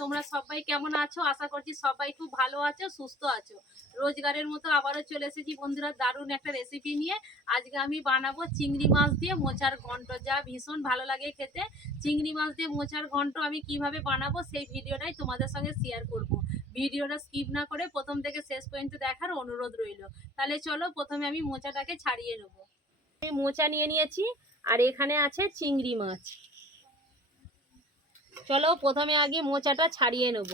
তোমরা সবাই কেমন আছো? আশা করছি সবাই খুব ভালো আছো, সুস্থ আছো। রোজগারের মতো আবারও চলে এসেছি বন্ধুরা দারুণ একটা রেসিপি নিয়ে। আজকে আমি বানাবো চিংড়ি মাছ দিয়ে মোচার ঘন্ট। যা ভীষণ ভালো লাগে খেতে। চিংড়ি মাছ দিয়ে মোচার ঘন্ট আমি কীভাবে বানাবো সেই ভিডিওটাই তোমাদের সঙ্গে শেয়ার করব। ভিডিওটা স্কিপ না করে প্রথম থেকে শেষ পর্যন্ত দেখার অনুরোধ রইল। তাহলে চলো প্রথমে আমি মোচাটাকে ছাড়িয়ে নেব। আমি মোচা নিয়ে নিয়েছি, আর এখানে আছে চিংড়ি মাছ। চলো প্রথমে আগে মোচাটা ছাড়িয়ে নেব।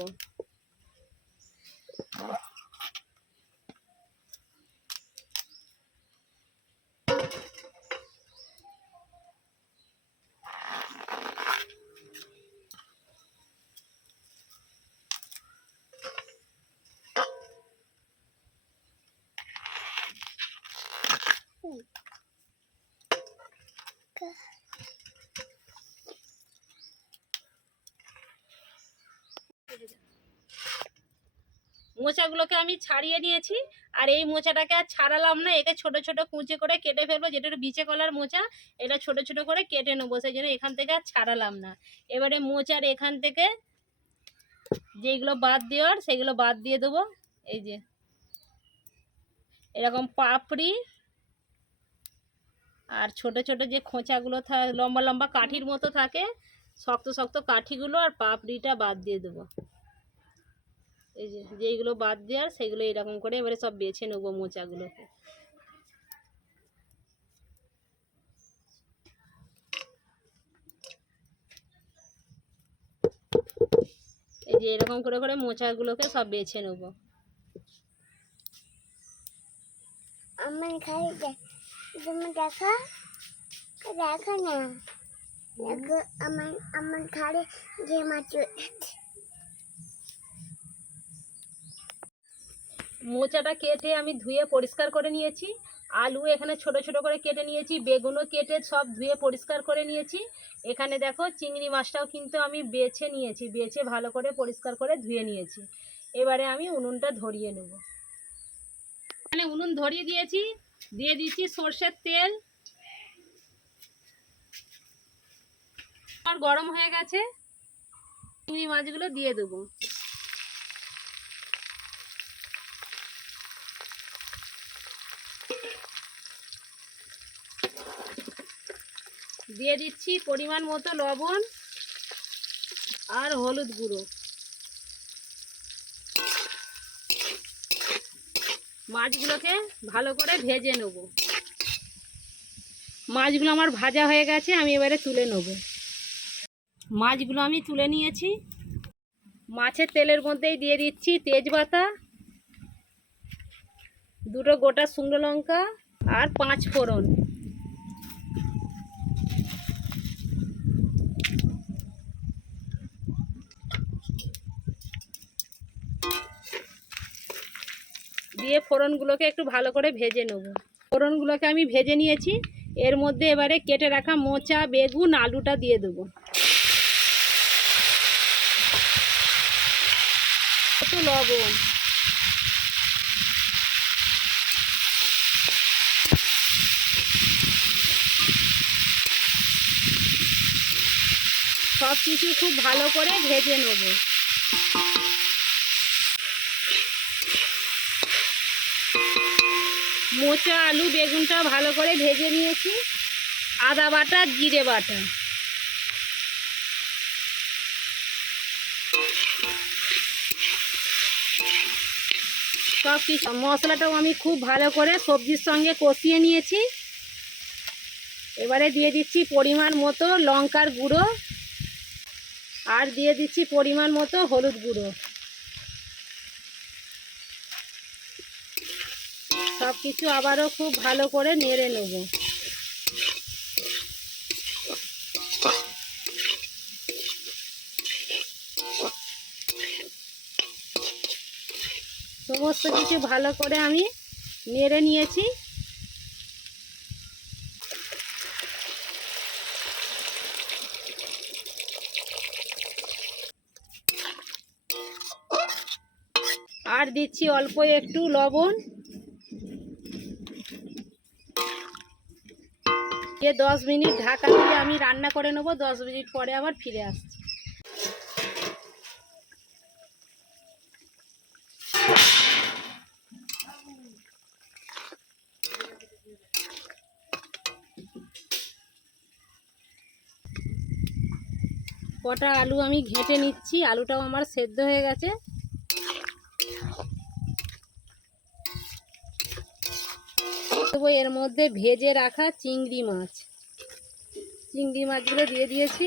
মোচাগুলোকে আমি ছাড়িয়ে নিয়েছি। আর এই মোচাটাকে আর ছাড়ালাম না, একে ছোট ছোট কুঁচে করে কেটে ফেলব, যেটা বিচে কলার মোচা, এটা ছোট ছোট করে কেটে নেব, সেই জন্য এখান থেকে আর ছাড়ালাম না। এবারে মোচার এখান থেকে যেগুলো বাদ দেওয়ার সেগুলো বাদ দিয়ে দেবো। এই যে, এরকম পাপড়ি আর ছোট ছোট যে খোঁচাগুলো লম্বা লম্বা কাঠির মতো থাকে, শক্ত শক্ত কাঠিগুলো আর পাপড়িটা বাদ দিয়ে দেবো। এই যে যেইগুলো বাদ দেওয়ার সেগুলো এরকম করে এবারে সব বেছে নেব মোচাগুলোকে এই যে এরকম করে করে মোচাগুলোকে সব বেছে নেব। আমার দে- তুমি দেখো? দেখো না। আমার আমার ঘরে যে মাছ মোচাটা কেটে আমি ধুয়ে পরিষ্কার করে নিয়েছি। আলু এখানে ছোট ছোট করে কেটে নিয়েছি, বেগুনও কেটে সব ধুয়ে পরিষ্কার করে নিয়েছি। এখানে দেখো চিংড়ি মাছটাও কিন্তু আমি বেছে নিয়েছি, বেছে ভালো করে পরিষ্কার করে ধুয়ে নিয়েছি। এবারে আমি উনুনটা ধরিয়ে নেব। এখানে উনুন ধরিয়ে দিয়েছি, দিয়ে দিচ্ছি সর্ষের তেল। আর গরম হয়ে গেছে, চিংড়ি মাছগুলো দিয়ে দেবো। দিয়ে দিচ্ছি পরিমাণ মতো লবণ আর হলুদ গুঁড়ো। মাছগুলোকে ভালো করে ভেজে নেব। মাছগুলো আমার ভাজা হয়ে গেছে, আমি এবারে তুলে নেব। মাছগুলো আমি তুলে নিয়েছি। মাছের তেলের মধ্যেই দিয়ে দিচ্ছি তেজপাতা, দুটো গোটা শুকনো লঙ্কা আর পাঁচ ফোড়ন। দিয়ে ফোড়নগুলোকে একটু ভালো করে ভেজে নেব। ফোড়নগুলোকে আমি ভেজে নিয়েছি। এর মধ্যে এবারে কেটে রাখা মোচা, বেগুন, আলুটা দিয়ে দেবো। একটু লবণ। সব কিছু খুব ভালো করে ভেজে নেব। মোচা, আলু, বেগুনটা ভালো করে ভেজে নিয়েছি। আদা বাটা, জিরে বাটা। সব কিছু মশলাটাও আমি খুব ভালো করে সবজির সঙ্গে কষিয়ে নিয়েছি। এবারে দিয়ে দিচ্ছি পরিমাণ মতো লঙ্কার গুঁড়ো। আর দিয়ে দিচ্ছি পরিমাণ মতো হলুদ গুঁড়ো। সব কিছু আবারও খুব ভালো করে নেড়ে নেব। সমস্ত কিছু ভালো করে আমি নেড়ে নিয়েছি। আর দিচ্ছি অল্প একটু লবণ। দিয়ে দশ মিনিট ঢাকা দিয়ে আমি রান্না করে নেব, দশ মিনিট পরে আবার ফিরে আসছি। কটা আলু আমি ঘেঁটে নিচ্ছি, আলুটাও আমার সেদ্ধ হয়ে গেছে। দেবো এর মধ্যে ভেজে রাখা চিংড়ি মাছ। চিংড়ি মাছগুলো দিয়ে দিয়েছি।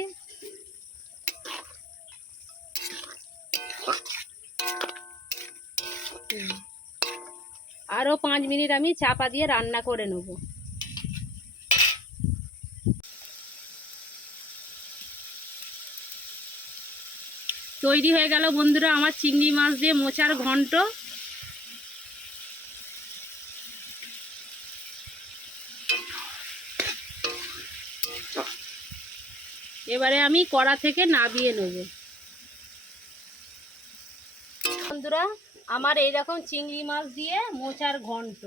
আরও পাঁচ মিনিট আমি চাপা দিয়ে রান্না করে নেব। তৈরি হয়ে গেল বন্ধুরা আমার চিংড়ি মাছ দিয়ে মোচার ঘন্ট। এবারে আমি কড়া থেকে নাবিয়ে নেব। বন্ধুরা আমার এইরকম চিংড়ি মাছ দিয়ে মোচার ঘন্ট।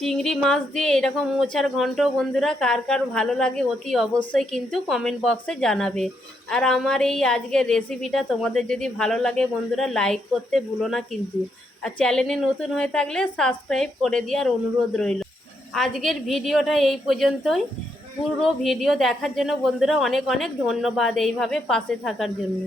চিংড়ি মাছ দিয়ে এরকম মোচার ঘন্ট বন্ধুরা, কার কার ভালো লাগে অতি অবশ্যই কিন্তু কমেন্ট বক্সে জানাবে। আর আমার এই আজকের রেসিপিটা তোমাদের যদি ভালো লাগে বন্ধুরা লাইক করতে ভুলো না কিন্তু। আর চ্যানেলে নতুন হয়ে থাকলে সাবস্ক্রাইব করে দেওয়ার অনুরোধ রইল। আজকের ভিডিওটা এই পর্যন্তই। পুরো ভিডিও দেখার জন্য বন্ধুরা অনেক অনেক ধন্যবাদ এইভাবে পাশে থাকার জন্য।